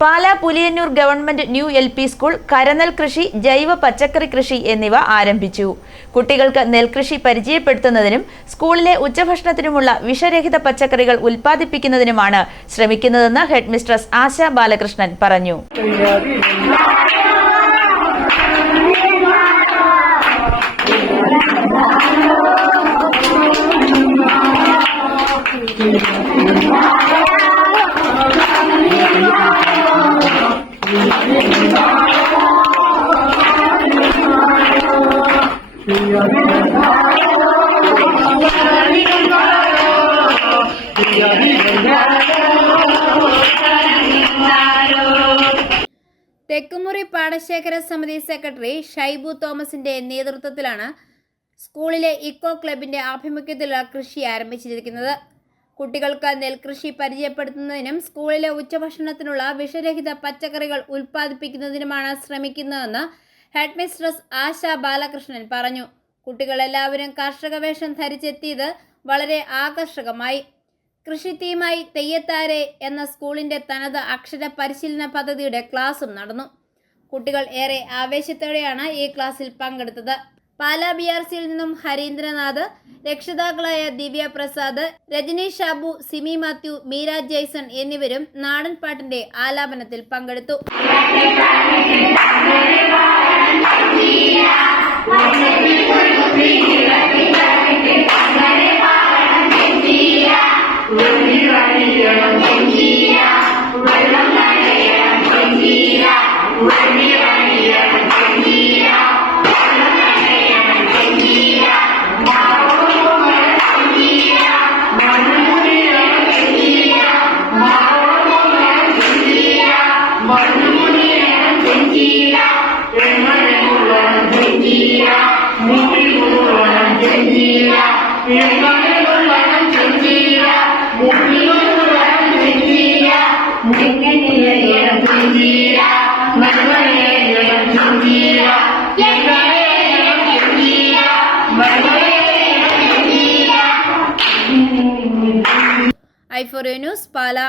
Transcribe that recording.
Pala Puliyannoor government new L P school കരനെൽ കൃഷി ജൈവ പച്ചക്കറി കൃഷി എന്നിവ ആരംഭിച്ചു. കുട്ടികൾക്ക് നെൽകൃഷി പരിചയപ്പെടുത്തുന്നതിനും സ്കൂളിലെ ഉച്ചഭക്ഷണത്തിനുമുള്ള വിഷരഹിത പച്ചക്കറികൾ ഉൽപ്പാദിപ്പിക്കുന്നതിനുമാണ് ശ്രമിക്കുന്നതെന്ന് ഹെഡ് മിസ്ട്രസ് ആശ ബാലകൃഷ്ണൻ പറഞ്ഞു. തെക്കുമുറി പാടശേഖര സമിതി സെക്രട്ടറി ഷൈബു തോമസിന്റെ നേതൃത്വത്തിലാണ് സ്കൂളിലെ ഇക്കോ ക്ലബിന്റെ ആഭിമുഖ്യത്തിലുള്ള കൃഷി ആരംഭിച്ചിരിക്കുന്നത്. കുട്ടികൾക്ക് നെൽകൃഷി പരിചയപ്പെടുത്തുന്നതിനും സ്കൂളിലെ ഉച്ചഭക്ഷണത്തിനുള്ള വിഷരഹിത പച്ചക്കറികൾ ഉൽപ്പാദിപ്പിക്കുന്നതിനുമാണ് ശ്രമിക്കുന്നതെന്ന് ഹെഡ് മിസ്ട്രസ് ആശ ബാലകൃഷ്ണൻ പറഞ്ഞു. കുട്ടികളെല്ലാവരും കർഷക വേഷം ധരിച്ചെത്തിയത് വളരെ ആകർഷകമായി. കൃഷി തീമായി തെയ്യത്താരെ എന്ന സ്കൂളിന്റെ തനത് അക്ഷര പരിശീലന പദ്ധതിയുടെ ക്ലാസും നടന്നു. കുട്ടികൾ ഏറെ ആവേശത്തോടെയാണ് ഈ ക്ലാസ്സിൽ പങ്കെടുത്തത്. പാലാ ബി ആർ സിയിൽ നിന്നും ഹരീന്ദ്രനാഥ് രക്ഷിതാക്കളായ ദിവ്യ പ്രസാദ് രജനീഷ് ഷാബു സിമി മാത്യു മീര ജെയ്സൺ എന്നിവരും നാടൻ പാട്ടിന്റെ ആലാപനത്തിൽ പങ്കെടുത്തു. Yeah. ఐ ఫర్ యూనిస్ పాలా